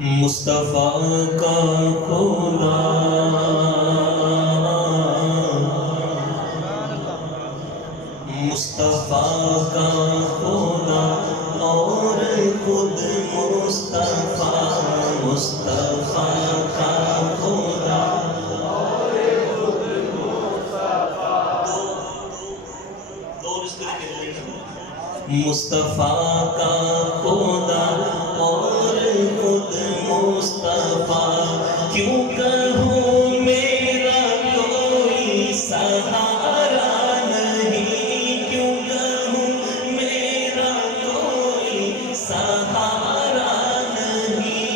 مصطفیٰ کا خدا مصطفیٰ کا خدا اور خود مصطفیٰ مصطفیٰ کا خدا اور خود مصطفیٰ مصطفیٰ کا خدا اور خود مصطفیٰ کیوں کہوں میرا کوئی سہارا نہیں کیوں کہوں میرا کوئی سہارا نہیں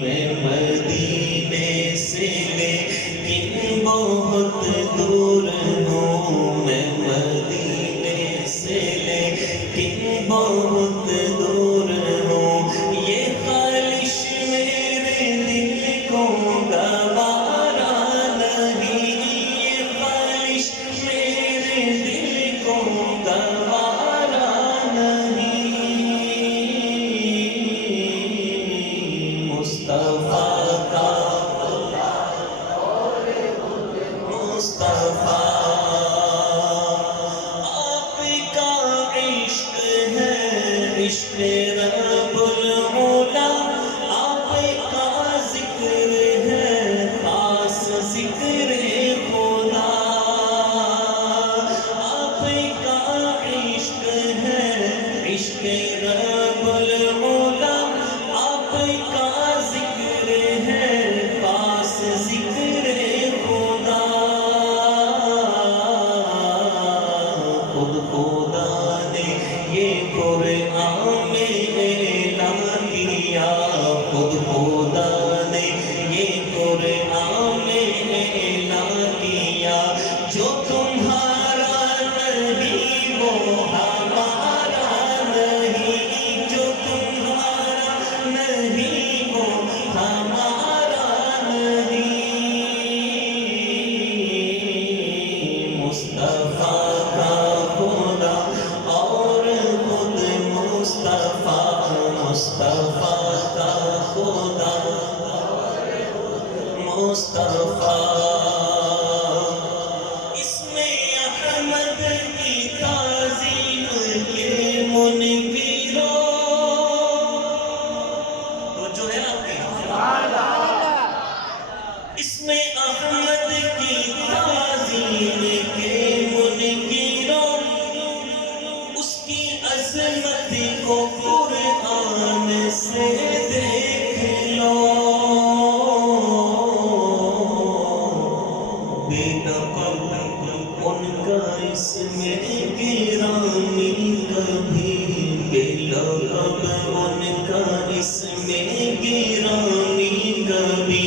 میں مدینے سے لیکن بہت دور ہوں میں مدینے سے لیکن بہت دور ہوں یہ خواہش میرے دل کو گوارا نہیں یہ خواہش میرے دل کو گوارا نہیں مصطفیٰ کا مصطفیٰ آپ کا عشق ہے عشق رب العلا آپ کا ذکر ہے خاص ذکر خدا آپ کا عشق ہے عشق رب العلا آپ کا ذکر ہے خاص ذکر خدا خود خدا نے یہ قرآن میں اعلان کیا خود خدا نے یہ قرآن میں اعلان کیا جو تمہارا نہیں وہ ہمارا نہیں جو تمہارا نہیں وہ ہمارا نہیں مصطفیٰ کا خدا اور خود مصطفیٰ مصطفیٰ کا خدا مصطفیٰ اس میں احمد کی تعظیم کے منکروں تو جو ہے آپ کی اس میں احمد کی تعظیم کے منکروں اس کی عظمت کو قرآن سے دیکھ لو بے نقل ان کا اس میں گرامی کبھی بے لقب ان کا اس میں گرامی کبھی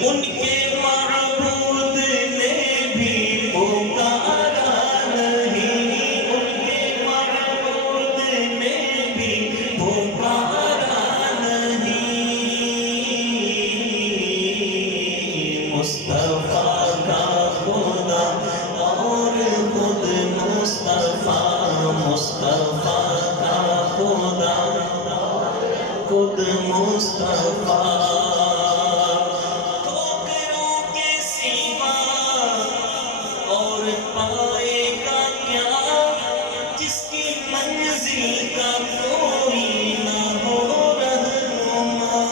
ان کے معبود نے بھی پکارا نہیں ان کے معبود نے بھی پکارا نہیں مصطفیٰ کا خدا اور خود مصطفیٰ مصطفیٰ کا خدا خود مصطفیٰ ٹھوکروں کے سوا اور پائے گا کیا جس کی منزل کا کوئی نہ ہو رہنما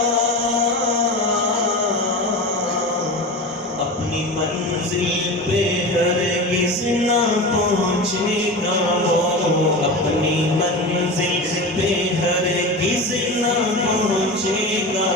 اپنی منزل پہ ہرگز نہ پہنچے گا وہ اپنی منزل پہ ہرگز نہ پہنچے گا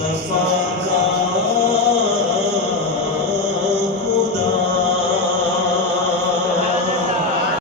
مصطفیٰ